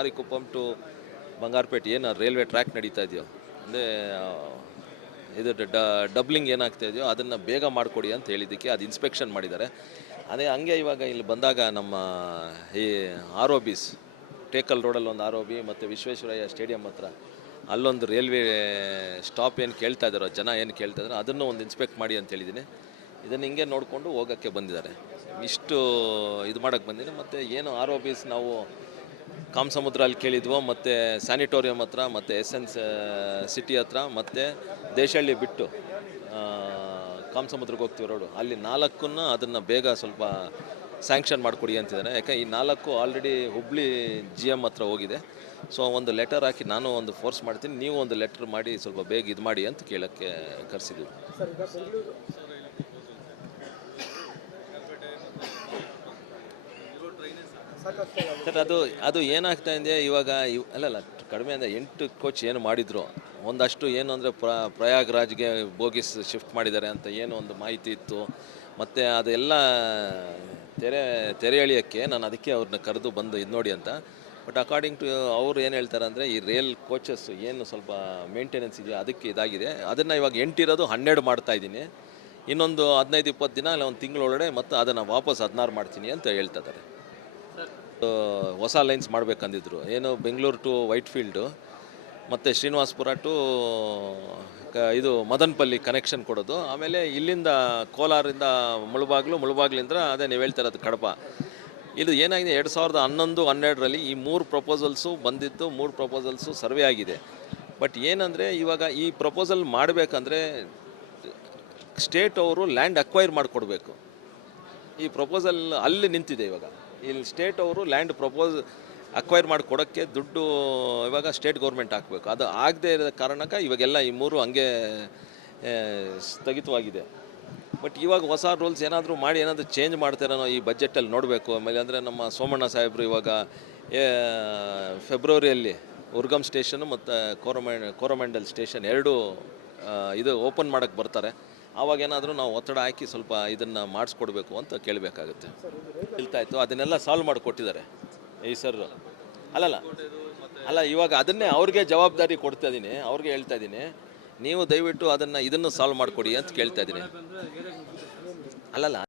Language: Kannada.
ಮಾರಿಕುಪ್ಪಂ ಟು ಬಂಗಾರಪೇಟೆ ಏನು ರೈಲ್ವೆ ಟ್ರ್ಯಾಕ್ ನಡೀತಾ ಇದೆಯೋ ಅಂದರೆ ಇದು ಡಬ್ಲಿಂಗ್ ಏನಾಗ್ತಾ ಇದೆಯೋ ಅದನ್ನು ಬೇಗ ಮಾಡಿಕೊಡಿ ಅಂತ ಹೇಳಿದ್ದಕ್ಕೆ ಅದು ಇನ್ಸ್ಪೆಕ್ಷನ್ ಮಾಡಿದ್ದಾರೆ. ಅದೇ ಹಂಗೆ ಇವಾಗ ಇಲ್ಲಿ ಬಂದಾಗ ನಮ್ಮ ಈ ಆರ್ ಒ ಬಿಸ್ ಟೇಕಲ್ ರೋಡಲ್ಲಿ ಒಂದು ಆರ್ ಒ ಬಿ ಮತ್ತು ವಿಶ್ವೇಶ್ವರಯ್ಯ ಸ್ಟೇಡಿಯಂ ಹತ್ರ ಅಲ್ಲೊಂದು ರೈಲ್ವೆ ಸ್ಟಾಪ್ ಏನು ಕೇಳ್ತಾ ಇದ್ದಾರೋ ಜನ ಏನು ಕೇಳ್ತಾ ಇದ್ದಾರೋ ಅದನ್ನು ಒಂದು ಇನ್ಸ್ಪೆಕ್ಟ್ ಮಾಡಿ ಅಂತ ಹೇಳಿದ್ದೀನಿ. ಇದನ್ನು ಹಿಂಗೆ ನೋಡಿಕೊಂಡು ಹೋಗೋಕ್ಕೆ ಬಂದಿದ್ದಾರೆ. ಇಷ್ಟು ಇದು ಮಾಡೋಕ್ಕೆ ಬಂದಿದೆ. ಮತ್ತು ಏನು ಆರ್ ಒ ಬಿಸ್ ನಾವು ಕಾಮಸಮುದ್ರ ಅಲ್ಲಿ ಕೇಳಿದ್ವೋ, ಮತ್ತು ಸ್ಯಾನಿಟೋರಿಯಂ ಹತ್ರ, ಮತ್ತು ಎಸೆನ್ಸ್ ಸಿಟಿ ಹತ್ರ, ಮತ್ತು ದೇಶಹಳ್ಳಿ ಬಿಟ್ಟು ಕಾಮಸಮುದ್ರಕ್ಕೆ ಹೋಗ್ತೀವಿ ರೋಡು ಅಲ್ಲಿ ನಾಲ್ಕನ್ನು ಅದನ್ನು ಬೇಗ ಸ್ವಲ್ಪ ಸ್ಯಾಂಕ್ಷನ್ ಮಾಡಿಕೊಡಿ ಅಂತಿದ್ದಾರೆ. ಯಾಕೆ ಈ ನಾಲ್ಕು ಆಲ್ರೆಡಿ ಹುಬ್ಳಿ ಜಿ ಎಮ್ ಹತ್ರ ಹೋಗಿದೆ. ಸೊ ಒಂದು ಲೆಟರ್ ಹಾಕಿ ನಾನು ಒಂದು ಫೋರ್ಸ್ ಮಾಡ್ತೀನಿ, ನೀವು ಒಂದು ಲೆಟರ್ ಮಾಡಿ ಸ್ವಲ್ಪ ಬೇಗ ಇದು ಮಾಡಿ ಅಂತ ಕೇಳೋಕ್ಕೆ ಕರೆಸಿದ್ದೀವಿ. ಸರ್ ಅದು ಏನಾಗ್ತಾ ಇದೆ ಇವಾಗ ಅಲ್ಲಲ್ಲ ಕಡಿಮೆ ಅಂದರೆ 8 ಕೋಚ್ ಏನು ಮಾಡಿದ್ರು, ಒಂದಷ್ಟು ಏನು ಅಂದರೆ ಪ್ರಯಾಗ್ರಾಜ್ಗೆ ಬೋಗಿಸ್ ಶಿಫ್ಟ್ ಮಾಡಿದ್ದಾರೆ ಅಂತ ಏನು ಒಂದು ಮಾಹಿತಿ ಇತ್ತು. ಮತ್ತು ಅದೆಲ್ಲ ತೆರೆ ಎಳಿಯೋಕ್ಕೆ ನಾನು ಅದಕ್ಕೆ ಅವ್ರನ್ನ ಕರೆದು ಬಂದು ಇದು ನೋಡಿ ಅಂತ. ಬಟ್ ಅಕಾರ್ಡಿಂಗ್ ಟು ಅವ್ರು ಏನು ಹೇಳ್ತಾರೆ ಅಂದರೆ ಈ ರೇಲ್ ಕೋಚಸ್ ಏನು ಸ್ವಲ್ಪ ಮೇಂಟೆನೆನ್ಸ್ ಇದೆಯೋ ಅದಕ್ಕೆ ಇದಾಗಿದೆ. ಅದನ್ನು ಇವಾಗ 8 ಇರೋದು 12 ಮಾಡ್ತಾಯಿದ್ದೀನಿ. ಇನ್ನೊಂದು 15-20 ದಿನ ಇಲ್ಲ ಒಂದು ತಿಂಗಳೊಳಗಡೆ ಮತ್ತು ಅದನ್ನು ವಾಪಸ್ 16 ಮಾಡ್ತೀನಿ ಅಂತ ಹೇಳ್ತಾ ಇದ್ದಾರೆ. ಹೊಸ ಲೈನ್ಸ್ ಮಾಡಬೇಕಂದಿದ್ರು, ಏನು ಬೆಂಗಳೂರು ಟು ವೈಟ್ ಫೀಲ್ಡು ಮತ್ತು ಶ್ರೀನಿವಾಸಪುರ ಟು ಇದು ಮದನಪಲ್ಲಿ ಕನೆಕ್ಷನ್ ಕೊಡೋದು. ಆಮೇಲೆ ಇಲ್ಲಿಂದ ಕೋಲಾರಿಂದ ಮುಳುಬಾಗ್ಲಿಂದ ಅದೇ ನೀವು ಹೇಳ್ತಾ ಇರೋದು ಕಡಪ. ಇದು ಏನಾಗಿದೆ 2011-12ರಲ್ಲಿ ಈ 3 ಪ್ರಪೋಸಲ್ಸು ಬಂದಿದ್ದು, 3 ಪ್ರಪೋಸಲ್ಸು ಸರ್ವೆ ಆಗಿದೆ. ಬಟ್ ಏನಂದರೆ ಇವಾಗ ಈ ಪ್ರಪೋಸಲ್ ಮಾಡಬೇಕಂದ್ರೆ ಸ್ಟೇಟ್ ಅವರು ಲ್ಯಾಂಡ್ ಅಕ್ವೈರ್ ಮಾಡಿಕೊಡ್ಬೇಕು. ಈ ಪ್ರಪೋಸಲ್ ಅಲ್ಲಿ ನಿಂತಿದೆ. ಇವಾಗ ಇಲ್ಲಿ ಸ್ಟೇಟ್ ಅವರು ಲ್ಯಾಂಡ್ ಅಕ್ವೈರ್ ಮಾಡಿ ಕೊಡೋಕ್ಕೆ ದುಡ್ಡು ಇವಾಗ ಸ್ಟೇಟ್ ಗೌರ್ಮೆಂಟ್ ಹಾಕಬೇಕು. ಅದು ಆಗದೇ ಇರೋ ಕಾರಣಕ್ಕೆ ಇವಾಗೆಲ್ಲ ಈ 3 ಹಂಗೆ ಸ್ಥಗಿತವಾಗಿದೆ. ಬಟ್ ಇವಾಗ ಹೊಸ ರೂಲ್ಸ್ ಏನಾದರೂ ಮಾಡಿ ಏನಾದರೂ ಚೇಂಜ್ ಮಾಡ್ತಾರೋ ಈ ಬಜೆಟಲ್ಲಿ ನೋಡಬೇಕು. ಆಮೇಲೆ ಅಂದರೆ ನಮ್ಮ ಸೋಮಣ್ಣ ಸಾಹೇಬರು ಇವಾಗ ಫೆಬ್ರವರಿಯಲ್ಲಿ ಉರ್ಗಮ್ ಸ್ಟೇಷನು ಮತ್ತು ಕೋರಮಂಡಲ್ ಸ್ಟೇಷನ್ 2 ಇದು ಓಪನ್ ಮಾಡೋಕ್ಕೆ ಬರ್ತಾರೆ. ಆವಾಗೇನಾದರೂ ನಾವು ಒತ್ತಡ ಹಾಕಿ ಸ್ವಲ್ಪ ಇದನ್ನು ಮಾಡಿಸ್ಕೊಡ್ಬೇಕು ಅಂತ ಕೇಳಬೇಕಾಗುತ್ತೆ. ಇತ್ತು ಅದನ್ನೆಲ್ಲ ಸಾಲ್ವ್ ಮಾಡಿಕೊಟ್ಟಿದ್ದಾರೆ ಈ ಸರ್. ಅಲ್ಲ ಇವಾಗ ಅದನ್ನೇ ಅವ್ರಿಗೆ ಜವಾಬ್ದಾರಿ ಕೊಡ್ತಾ ಇದ್ದೀನಿ, ಅವ್ರಿಗೆ ಹೇಳ್ತಾ ಇದ್ದೀನಿ, ನೀವು ದಯವಿಟ್ಟು ಇದನ್ನು ಸಾಲ್ವ್ ಮಾಡಿಕೊಡಿ ಅಂತ ಕೇಳ್ತಾ ಇದ್ದೀನಿ. ಅಲ್ಲಲ್ಲ